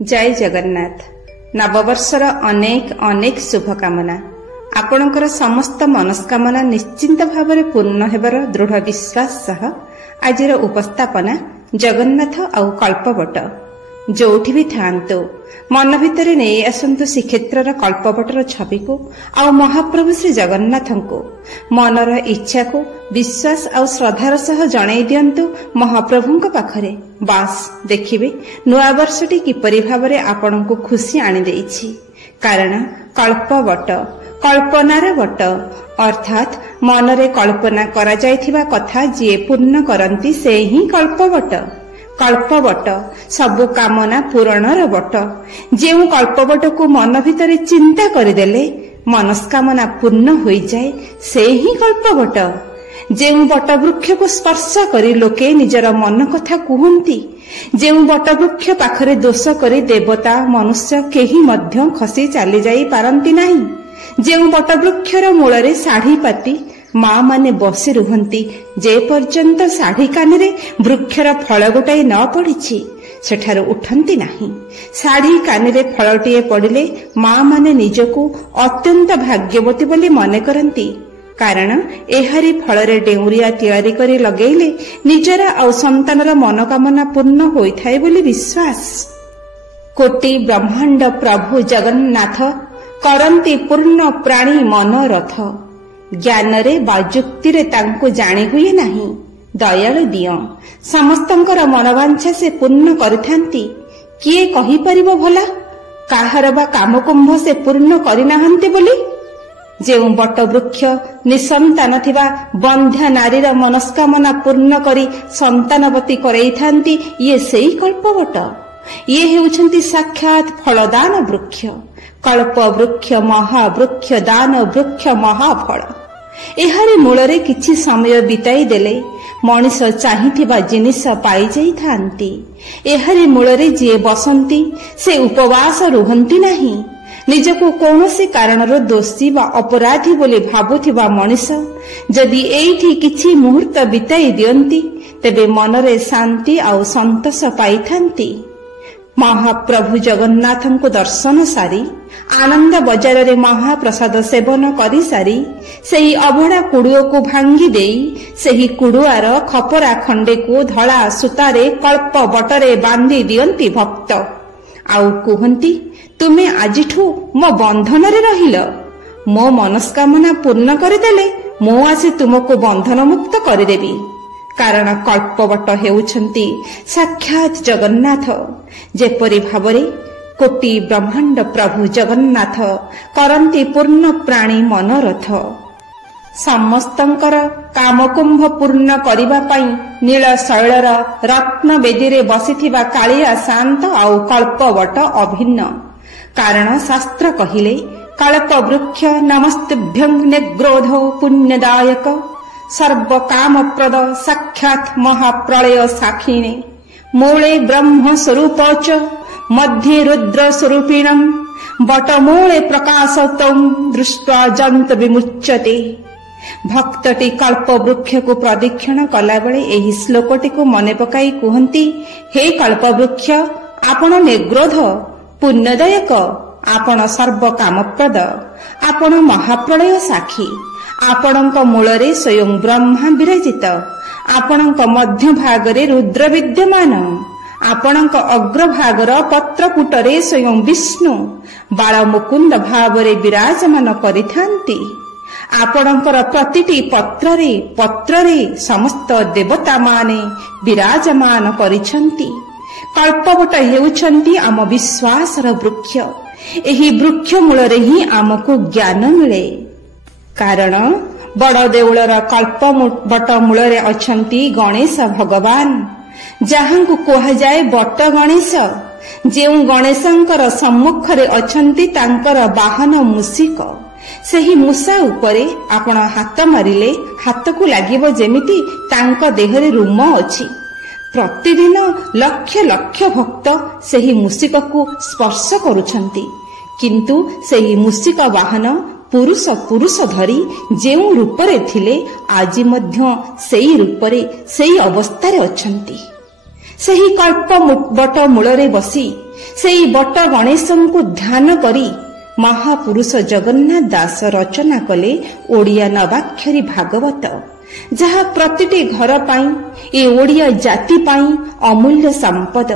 जय जगन्नाथ। नववर्षर अनेक अनेक शुभकामना। आपणकर समस्त मनस्कामना निश्चिंत भाव पूर्ण हेबार दृढ़ विश्वास सह आजिर उपस्थापना जगन्नाथ आउ कल्पवट। जोठी भी थांतु मन भितर नहीं आसतु श्रीक्षेत्र कल्पवटर छवि को आउ महाप्रभु श्री जगन्नाथ को मनर इच्छा को विश्वास आउ श्रद्धार सह जणाई दियंतु महाप्रभु पाखरे। बास देखिबे नुआ वर्षटी किपरि भावरे आपण को खुशी आनी देछि। कारण कल्पवट कल्पनार वट अर्थात मनरे कल्पना करा जायथिबा कथा जे पूर्ण करंती से ही कल्पवट। कल्पवट सबु कामना पूरणर वट। जेउ कल्पवट को मन भितर चिंता करदेले मनस्कामना पूर्ण हो जाए से ही कल्पवट। जेउ बट वृक्ष को स्पर्श करी लोके निजर मन कथा कहती, जेउ बट वृक्ष पाखरे दोष करी देवता मनुष्य केही मध्य खसी चली जाई पारंती नाही, जेउ बट वृक्षर मूलरे साढ़ी पाती माँ माने बसी रुहंती जे पर्यंत साढ़ी कानिरे वृक्षर फल गोटाए न पड़िछि सेठार उठंती नाही। साढ़ी कानिरे फलटीए पड़िले माँ माने निजको अत्यंत भाग्यवती बोली मने करंती। कारण एहारी फलरे डेउरिया तैयारी करी लगेइले निजर आउ संतानर मनोकामना पूर्ण होइथाय बोली विश्वास। कोटि ब्रह्मांड प्रभु जगन्नाथ करंती पूर्ण प्राणी मनोरथ। ज्ञान रे बा जुक्ति रे तांको जानी हुए नहीं। दयालु दिय समस्तंकर मनोवांछा से पूर्ण करिथांती। किए कहि परिबो भला काहार बा कामकुंभ से पूर्ण करिनाहंती बोली। जेउ बट वृक्ष निसंतान थिबा बंध्या नारीर मनस्कामना पूर्ण करी संतानवती करैथांती ये सेही कल्पवट। ये हेउछंती साक्षात फलदान वृक्ष। कल्प वृक्ष महावृक्ष दान वृक्ष महाफल। एहारी मूलरे किछि समय बिताई देले मनिष चाहिथिबा जिनिस पाई जाई थांती। एहारी मूलरे जे बसंती से उपवास रुहंती नाही। निजको कौनसी कारणर दोषी बा अपराधी बोली भाबुथिबा मनिष जदि एठी किछि मुहूर्त बिताई दियंती तेबे मनरे शांति आउ संतोष पाई थांती। महाप्रभु जगन्नाथं को दर्शन सारी आनंद बजार रे महाप्रसाद सेवन करी सारी सेही अभड़ा कुड़ुओ को भांगी देई सेही कुड़ुआर खपरा खंडे को धड़ा सुतारे कल्प बटरे बांधी दियंती भक्त। आउ कुहंती तुमे आजिठू मो बंधन रे रहिल, मो मनस्कामना पूर्ण करदेले मो आसी तुमको बंधन मुक्त करदेबी। कारण कल्पवट हेउछंती साक्षात जगन्नाथ। जेपरि भावरे कोटि ब्रह्मांड प्रभु जगन्नाथ करंती पूर्ण प्राणी मनोरथ। समस्तंकर कामकुंभ पूर्ण करिबा पई नील शैलर रत्न बेदीरे बसिथिबा कालिया शांत आउ कल्पवट अभिन्न। कारण शास्त्र कहिले कल्प वृक्ष नमस्तभ्यं निग्रोधो पुण्यदायक। सर्व काम प्रद साक्षात महाप्रलय साक्षिणे। मूले ब्रह्म स्वरूप च मध्ये रुद्र स्वरूपिणं। बटमूले प्रकाश तम दृष्ट्वा जंत विमुच्यते। भक्तटी कल्प वृक्ष को प्रदक्षिण कला बेले एही श्लोकटी को मने पकाई कहंती, हे कल्प वृक्ष आपण निग्रोध पुण्यदायक, आपण सर्व कामप्रद, आपण महाप्रलय साक्षी। आपणक मूलरे स्वयं ब्रह्मा विराजित, आपणक मध्य भागरे रुद्र विद्यमान, आपणक अग्रभागर पत्रपुटरे स्वयं विष्णु बाल मुकुंद भावरे विराजमान करिथांती। आपणकर प्रतिटी पत्ररे समस्त देवता माने विराजमान करिछंती। कल्पवट हेउछंती आम विश्वासर वृक्ष। एही वृक्ष मूलरे ही आमको ज्ञान मिले। कारण बड़ देउलर कल्पवट मूलरे अछंती गणेश भगवान, जहांकु कहा जाए बट गणेश। जेउ गणेशंकर सम्मुखरे अछंती तांकर वाहन मूषिक। सेही मूषा उपरे आपण हाथ मारिले हाथ को लागिबो जेमिति तांक देहरे रूम अछि। प्रतिदिन लक्ष लक्ष भक्त सेही मूषिक को स्पर्श करुछंती, किंतु सेही मूषिक वाहन पुरुष पुरुष धरी जेउ रूपरे थिले आजि मध्य सेई रूपरे सेई अवस्थारे अछंती। ସେହି କଳ୍ପ ବଟ ମୂଳରେ ବସି ସେହି ବଟ ଗଣେଶଙ୍କୁ ଧ୍ୟାନ କରି ମହାପୁରୁଷ ଜଗନ୍ନାଥ ଦାସ ରଚନା କଲେ ଓଡ଼ିଆ ନବାକ୍ଷରୀ ଭାଗବତ, ଯାହା ପ୍ରତିଟି ଘର ପାଇଁ, ଏ ଓଡ଼ିଆ ଜାତି ପାଇଁ ଅମୂଲ୍ୟ ସମ୍ପଦ।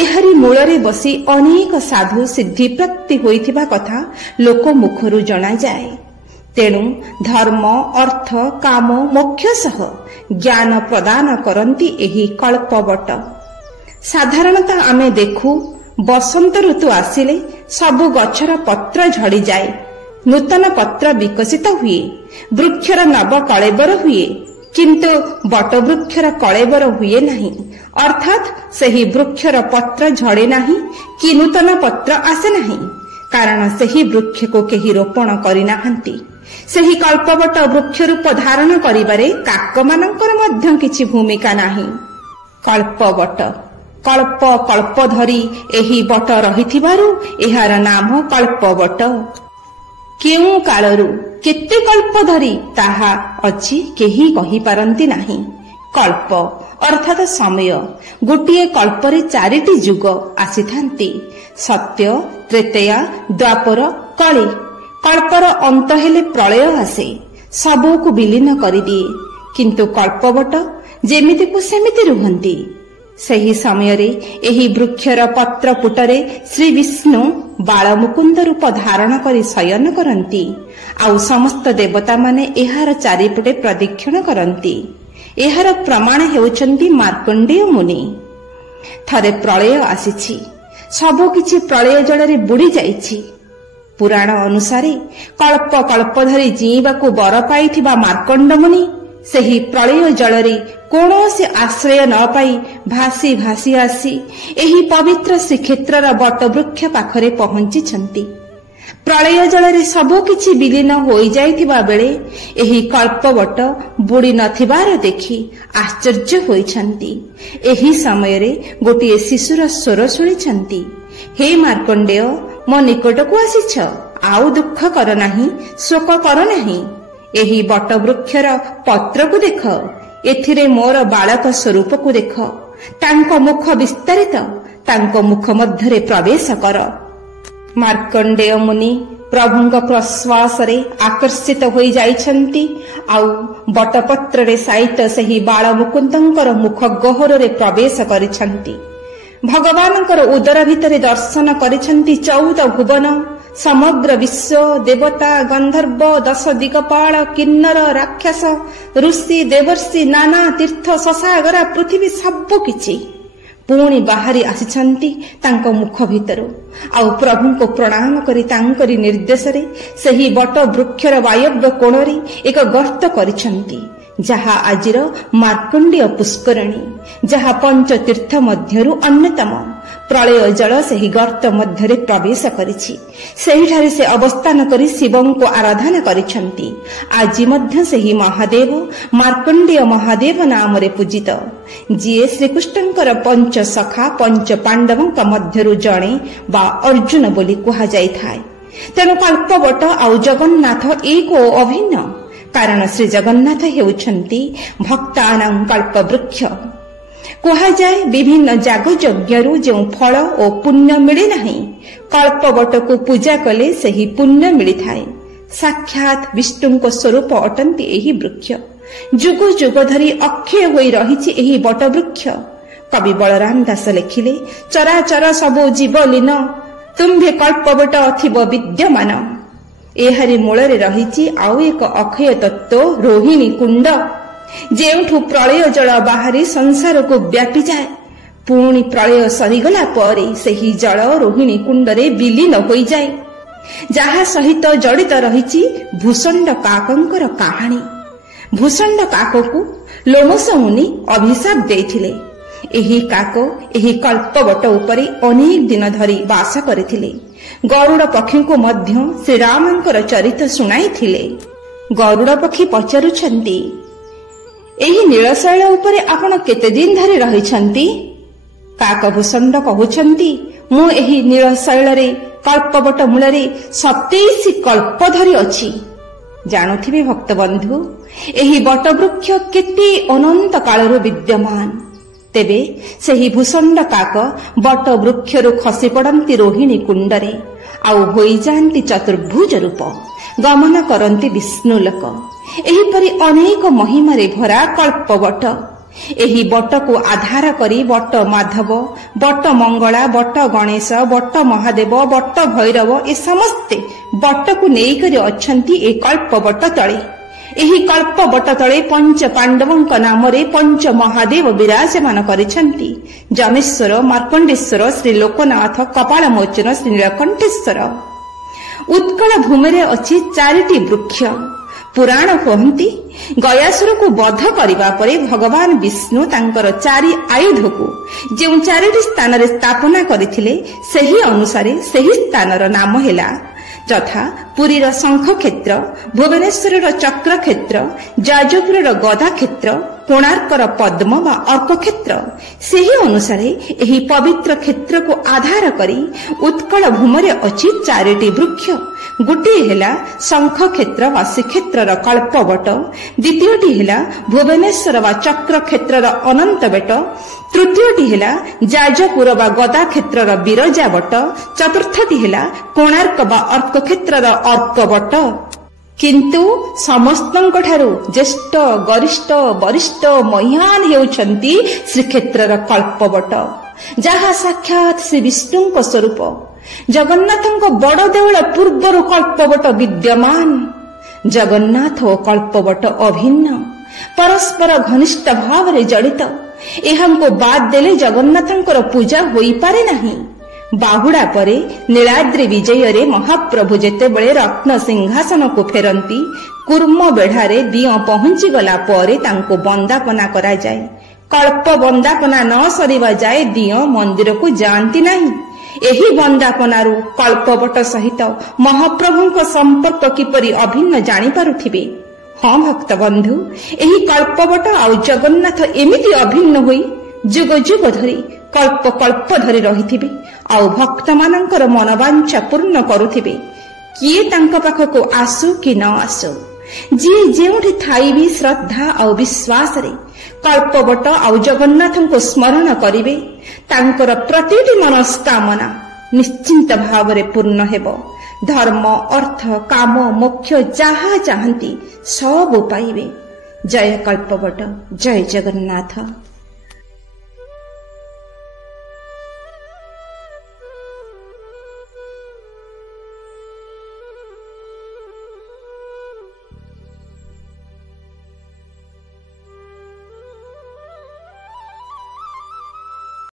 ଏହାରି ମୂଳରେ ବସି ଅନେକ ସାଧୁ ସିଦ୍ଧିପ୍ରାପ୍ତି ହୋଇଥିବା କଥା ଲୋକ ମୁଖରୁ ଜଣାଯାଏ। ତେଣୁ ଧର୍ମ, ଅର୍ଥ, କାମ, ମୋକ୍ଷ ସହ ଜ୍ଞାନ ପ୍ରଦାନ କରନ୍ତି ଏହି କଳ୍ପବଟ। ସାଧାରଣତଃ ଆମେ ଦେଖୁ, ବସନ୍ତ ଋତୁ ଆସିଲେ ସବୁ ଗଛର ପତ୍ର ଝଡ଼ିଯାଏ, ନୂତନ ପତ୍ର ବିକଶିତ ହୁଏ, ବୃକ୍ଷର ନବ କଳେବର ହୁଏ। କିନ୍ତୁ ବଟବୃକ୍ଷର କଳେବର ହୁଏ ନାହିଁ, ଅର୍ଥାତ୍ ସେହି ବୃକ୍ଷର ପତ୍ର ଝଡ଼େ ନାହିଁ କି ନୂତନ ପତ୍ର ଆସେ ନାହିଁ, କାରଣ ସେହି ବୃକ୍ଷକୁ କେହି ରୋପଣ କରିନାହାନ୍ତି। ସେହି କଳ୍ପବଟ ବୃକ୍ଷ ରୂପ ଧାରଣ କରିବାରେ କାକମାନଙ୍କର ମଧ୍ୟ କିଛି ଭୂମିକା ନାହିଁ। କଳ୍ପବଟ, କଳ୍ପ କଳ୍ପ ଧରି ଏହି ବଟ ରହିଥିବାରୁ ଏହାର ନାମ କଳ୍ପବଟ। କେଉଁ କାଳରୁ କେତେ କଳ୍ପ ଧରି ତାହା ଅଛି କେହି କହିପାରନ୍ତି ନାହିଁ। କଳ୍ପ ଅର୍ଥାତ୍ ସମୟ। ଗୋଟିଏ କଳ୍ପରେ 4ଟି ଯୁଗ ଆସିଥାନ୍ତି, ସତ୍ୟ, ତ୍ରେତୟା, ଦ୍ୱାପର, କଳି। କଳ୍ପର ଅନ୍ତ ହେଲେ ପ୍ରଳୟ ଆସେ, ସବୁକୁ ବିଲୀନ କରିଦିଏ। କିନ୍ତୁ କଳ୍ପବଟ ଯେମିତିକୁ ସେମିତି ରୁହନ୍ତି। ସେହି ସମୟରେ ଏହି ବୃକ୍ଷର ପତ୍ରପୁଟରେ ଶ୍ରୀ ବିଷ୍ଣୁ ବାଳମୁକୁନ୍ଦ ରୂପ ଧାରଣ କରି ଶୟନ କରନ୍ତି, ଆଉ ସମସ୍ତ ଦେବତାମାନେ ଏହାର ଚାରିପଟେ ପ୍ରଦକ୍ଷିଣ କରନ୍ତି। ଏହାର ପ୍ରମାଣ ହେଉଛନ୍ତି ମାର୍କଣ୍ଡେୟ ମୁନି। ଥରେ ପ୍ରଳୟ ଆସିଛି, ସବୁକିଛି ପ୍ରଳୟ ଜଳରେ ବୁଡ଼ି ଯାଇଛି। ପୁରାଣ ଅନୁସାରେ କଳ୍ପ କଳ୍ପ ଧରି ଜୀଇବାକୁ ବର ପାଇଥିବା ମାର୍କଣ୍ଡ ମୁନି ସେହି ପ୍ରଳୟ ଜଳରେ କୌଣସି ଆଶ୍ରୟ ନ ପାଇ ଭାସି ଭାସି ଆସି ଏହି ପବିତ୍ର ଶ୍ରୀକ୍ଷେତ୍ରର ବଟବୃକ୍ଷ ପାଖରେ ପହଞ୍ଚିଛନ୍ତି। ପ୍ରଳୟ ଜଳରେ ସବୁକିଛି ବିଲୀନ ହୋଇଯାଇଥିବା ବେଳେ ଏହି କଳ୍ପବଟ ବୁଡ଼ି ନଥିବାର ଦେଖି ଆଶ୍ଚର୍ଯ୍ୟ ହୋଇଛନ୍ତି। ଏହି ସମୟରେ ଗୋଟିଏ ଶିଶୁର ସ୍ୱର ଶୁଣିଛନ୍ତି, ହେ ମାର୍କଣ୍ଡେୟ, ମୋ ନିକଟକୁ ଆସିଛ, ଆଉ ଦୁଃଖ କର ନାହିଁ, ଶୋକ କର ନାହିଁ। ଏହି ବଟବୃକ୍ଷର ପତ୍ରକୁ ଦେଖ, ଏଥିରେ ମୋର ବାଳକ ସ୍ୱରୂପକୁ ଦେଖ। ତାଙ୍କ ମୁଖ ବିସ୍ତାରିତ, ତାଙ୍କ ମୁଖ ମଧ୍ୟରେ ପ୍ରବେଶ କର। ମାର୍କଣ୍ଡେୟ ମୁନି ପ୍ରଭୁଙ୍କ ପ୍ରଶ୍ୱାସରେ ଆକର୍ଷିତ ହୋଇଯାଇଛନ୍ତି, ଆଉ ବଟପତ୍ରରେ ସାଇତ ସେହି ବାଳମୁକୁନ୍ଦଙ୍କର ମୁଖ ଗହ୍ୱରରେ ପ୍ରବେଶ କରିଛନ୍ତି। ଭଗବାନଙ୍କର ଉଦର ଭିତରେ ଦର୍ଶନ କରିଛନ୍ତି 14 ଭୁବନ, ସମଗ୍ର ବିଶ୍ୱ, ଦେବତା, ଗନ୍ଧର୍ବ, 10 ଦିଗପାଳ, କିନ୍ନର, ରାକ୍ଷସ, ଋଷି, ଦେବର୍ଷି, ନାନା ତୀର୍ଥ, ଶଶାଗରା, ପୃଥିବୀ ସବୁକିଛି। ପୁଣି ବାହାରି ଆସିଛନ୍ତି ତାଙ୍କ ମୁଖ ଭିତରୁ, ଆଉ ପ୍ରଭୁଙ୍କୁ ପ୍ରଣାମ କରି ତାଙ୍କରି ନିର୍ଦ୍ଦେଶରେ ସେହି ବଟ ବୃକ୍ଷର ବାୟବ୍ୟ କୋଣରେ ଏକ ଗର୍ତ୍ତ କରିଛନ୍ତି, ଯାହା ଆଜିର ମାର୍କଣ୍ଡେୟ ପୁଷ୍କରିଣୀ, ଯାହା ପଞ୍ଚତୀର୍ଥ ମଧ୍ୟରୁ ଅନ୍ୟତମ। ପ୍ରଳୟ ଜଳ ସେହି ଗର୍ତ୍ତ ମଧ୍ୟରେ ପ୍ରବେଶ କରିଛି। ସେହିଠାରେ ସେ ଅବସ୍ଥାନ କରି ଶିବଙ୍କୁ ଆରାଧନା କରିଛନ୍ତି। ଆଜି ମଧ୍ୟ ସେହି ମହାଦେବ ମାର୍କଣ୍ଡେୟ ମହାଦେବ ନାମରେ ପୂଜିତ, ଯିଏ ଶ୍ରୀକୃଷ୍ଣଙ୍କର ପଞ୍ଚ ସଖା ପଞ୍ଚ ପାଣ୍ଡବଙ୍କ ମଧ୍ୟରୁ ଜଣେ ବା ଅର୍ଜୁନ ବୋଲି କୁହାଯାଇଥାଏ। ତେଣୁ କଳ୍ପବଟ ଆଉ ଜଗନ୍ନାଥ ଏକ ଓ ଅଭିନ୍ନ, କାରଣ ଶ୍ରୀ ଜଗନ୍ନାଥ ହେଉଛନ୍ତି ଭକ୍ତାନାଂ କଳ୍ପବୃକ୍ଷ। କୁହାଯାଏ, ବିଭିନ୍ନ ଯାଗ ଯଜ୍ଞରୁ ଯେଉଁ ଫଳ ଓ ପୁଣ୍ୟ ମିଳେ ନାହିଁ, କଳ୍ପବଟକୁ ପୂଜା କଲେ ସେହି ପୁଣ୍ୟ ମିଳିଥାଏ। ସାକ୍ଷାତ୍ ବିଷ୍ଣୁଙ୍କ ସ୍ୱରୂପ ଅଟନ୍ତି ଏହି ବୃକ୍ଷ। ଯୁଗ ଯୁଗ ଧରି ଅକ୍ଷୟ ହୋଇ ରହିଛି ଏହି ବଟବୃକ୍ଷ। କବି ବଳରାମ ଦାସ ଲେଖିଲେ, ଚରାଚର ସବୁ ଜୀବ ଲୀନ, ତୁମ୍ଭେ କଳ୍ପବଟ ଥିବ ବିଦ୍ୟମାନ। ଏହାରି ମୂଳରେ ରହିଛି ଆଉ ଏକ ଅକ୍ଷୟ ତତ୍ତ୍ୱ, ରୋହିଣୀ କୁଣ୍ଡ, ଯେଉଁଠୁ ପ୍ରଳୟ ଜଳ ବାହାରି ସଂସାରକୁ ବ୍ୟାପିଯାଏ। ପୁଣି ପ୍ରଳୟ ସରିଗଲା ପରେ ସେହି ଜଳ ରୋହିଣୀ କୁଣ୍ଡରେ ବିଲୀନ ହୋଇଯାଏ, ଯାହା ସହିତ ଜଡ଼ିତ ରହିଛି ଭୂଷଣ୍ଡ କାକଙ୍କର କାହାଣୀ। ଭୂଷଣ୍ଡ କାକକୁ ଲୋମସ ମୁନି ଅଭିଶାପ ଦେଇଥିଲେ। ଏହି କାକ ଏହି କଳ୍ପବଟ ଉପରେ ଅନେକ ଦିନ ଧରି ବାସ କରିଥିଲେ। ଗରୁଡ଼ ପକ୍ଷୀଙ୍କୁ ମଧ୍ୟ ଶ୍ରୀରାମଙ୍କର ଚରିତ୍ର ଶୁଣାଇଥିଲେ। ଗରୁଡ଼ ପକ୍ଷୀ ପଚାରୁଛନ୍ତି, ଏହି ନୀଳଶୈଳ ଉପରେ ଆପଣ କେତେ ଦିନ ଧରି ରହିଛନ୍ତି? କାକଭୂଷଣ୍ଡ କହୁଛନ୍ତି, ମୁଁ ଏହି ନୀଳଶୈଳରେ କଳ୍ପବଟ ମୂଳରେ 27 କଳ୍ପ ଧରି ଅଛି। ଜାଣୁଥିବେ ଭକ୍ତବନ୍ଧୁ, ଏହି ବଟବୃକ୍ଷ କେତେ ଅନନ୍ତ କାଳରୁ ବିଦ୍ୟମାନ। ତେବେ ସେହି ଭୂଷଣ୍ଡ କାକ ବଟ ବୃକ୍ଷରୁ ଖସି ପଡ଼ନ୍ତି ରୋହିଣୀ କୁଣ୍ଡରେ, ଆଉ ହୋଇଯାଆନ୍ତି ଚତୁର୍ଭୁଜ ରୂପ, ଗମନ କରନ୍ତି ବିଷ୍ଣୁ ଲୋକ। ଏହିପରି ଅନେକ ମହିମାରେ ଭରା କଳ୍ପବଟ। ଏହି ବଟକୁ ଆଧାର କରି ବଟ ମାଧବ, ବଟ ମଙ୍ଗଳା, ବଟ ଗଣେଶ, ବଟ ମହାଦେବ, ବଟ ଭୈରବ ଏ ସମସ୍ତେ ବଟକୁ ନେଇକରି ଅଛନ୍ତି ଏ କଳ୍ପବଟ ତଳେ। ଏହି କଳ୍ପବଟ ତଳେ ପଞ୍ଚ ପାଣ୍ଡବଙ୍କ ନାମରେ ପଞ୍ଚ ମହାଦେବ ବିରାଜମାନ କରିଛନ୍ତି। ଯମେଶ୍ୱର, ମାର୍କଣ୍ଡେଶ୍ୱର, ଶ୍ରୀ ଲୋକନାଥ, କପାଳମୋଚନ, ଶ୍ରୀ ନୀଳକଣ୍ଠେଶ୍ୱର। ଉତ୍କଳ ଭୂମିରେ ଅଛି 4ଟି ବୃକ୍ଷ। ପୁରାଣ କହନ୍ତି ଗୟାସୁରକୁ ବଧ କରିବା ପରେ ଭଗବାନ ବିଷ୍ଣୁ ତାଙ୍କର 4 ଆୟୁଧକୁ ଯେଉଁ 4ଟି ସ୍ଥାନରେ ସ୍ଥାପନା କରିଥିଲେ, ସେହି ଅନୁସାରେ ସେହି ସ୍ଥାନର ନାମ ହେଲା ଯଥା ପୁରୀର ଶଙ୍ଖ କ୍ଷେତ୍ର, ଭୁବନେଶ୍ୱରର ଚକ୍ର କ୍ଷେତ୍ର, ଯାଜପୁରର ଗଦା କ୍ଷେତ୍ର, କୋଣାର୍କର ପଦ୍ମ ବା ଅର୍କ କ୍ଷେତ୍ର। ସେହି ଅନୁସାରେ ଏହି ପବିତ୍ର କ୍ଷେତ୍ରକୁ ଆଧାର କରି ଉତ୍କଳ ଭୂମିରେ ଅଛି 4ଟି ବୃକ୍ଷ। ଗୋଟିଏ ହେଲା ଶଙ୍ଖ କ୍ଷେତ୍ର ବା ଶ୍ରୀକ୍ଷେତ୍ରର କଳ୍ପବଟ, ଦ୍ୱିତୀୟଟି ହେଲା ଭୁବନେଶ୍ୱର ବା ଚକ୍ର କ୍ଷେତ୍ରର ଅନନ୍ତ ବେଟ, ତୃତୀୟଟି ହେଲା ଯାଜପୁର ବା ଗଦା କ୍ଷେତ୍ରର ବିରଜା ବଟ, ଚତୁର୍ଥଟି ହେଲା କୋଣାର୍କ ବା ଅର୍କ କ୍ଷେତ୍ରର ଅର୍କ ବଟ। କିନ୍ତୁ ସମସ୍ତଙ୍କଠାରୁ ଜ୍ୟେଷ୍ଠ, ଗରିଷ୍ଠ, ବରିଷ୍ଠ, ମହ୍ୟାନ ହେଉଛନ୍ତି ଶ୍ରୀକ୍ଷେତ୍ରର କଳ୍ପବଟ, ଯାହା ସାକ୍ଷାତ ଶ୍ରୀ ବିଷ୍ଣୁଙ୍କ ସ୍ୱରୂପ। ଜଗନ୍ନାଥଙ୍କ ବଡ଼ ଦେଉଳ ପୂର୍ବରୁ କଳ୍ପବଟ ବିଦ୍ୟମାନ। ଜଗନ୍ନାଥ ଓ କଳ୍ପବଟ ଅଭିନ୍ନ, ପରସ୍ପର ଘନିଷ୍ଠ ଭାବରେ ଜଡ଼ିତ। ଏହାଙ୍କୁ ବାଦ ଦେଲେ ଜଗନ୍ନାଥଙ୍କର ପୂଜା ହୋଇପାରେ ନାହିଁ। ବାହୁଡା ପରେ ନୀଳାଦ୍ରି ବିଜୟରେ ମହାପ୍ରଭୁ ଯେତେବେଳେ ରତ୍ନ ସିଂହାସନକୁ ଫେରନ୍ତି, କୁର୍ମ ବେଢାରେ ଦିଅଁ ପହଞ୍ଚିଗଲା ପରେ ତାଙ୍କୁ ବନ୍ଦାପନା କରାଯାଏ। କଳ୍ପ ବନ୍ଦାପନା ନ ସରିବା ଯାଏ ଦିଅଁ ମନ୍ଦିରକୁ ଯାଆନ୍ତି ନାହିଁ। ଏହି ବନ୍ଦାପନାରୁ କଳ୍ପବଟ ସହିତ ମହାପ୍ରଭୁଙ୍କ ସମ୍ପର୍କ କିପରି ଅଭିନ୍ନ ଜାଣିପାରୁଥିବେ। ହଁ ଭକ୍ତ ବନ୍ଧୁ, ଏହି କଳ୍ପବଟ ଆଉ ଜଗନ୍ନାଥ ଏମିତି ଅଭିନ୍ନ ହୋଇ ଯୁଗ ଯୁଗ ଧରି କଳ୍ପ କଳ୍ପ ଧରି ରହିଥିବେ ଆଉ ଭକ୍ତମାନଙ୍କର ମନବାଞ୍ଛା ପୂର୍ଣ୍ଣ କରୁଥିବେ। କିଏ ତାଙ୍କ ପାଖକୁ ଆସୁ କି ନ ଆସୁ, ଯିଏ ଯେଉଁଠି ଥାଇବି ଶ୍ରଦ୍ଧା ଆଉ ବିଶ୍ୱାସରେ କଳ୍ପବଟ ଆଉ ଜଗନ୍ନାଥଙ୍କୁ ସ୍ମରଣ କରିବେ, ତାଙ୍କର ପ୍ରତିଟି ମନସ୍କାମନା ନିଶ୍ଚିନ୍ତ ଭାବରେ ପୂର୍ଣ୍ଣ ହେବ। ଧର୍ମ, ଅର୍ଥ, କାମ, ମୋକ୍ଷ ଯାହା ଚାହାନ୍ତି ସବୁ ପାଇବେ। ଜୟ କଳ୍ପବଟ, ଜୟ ଜଗନ୍ନାଥ।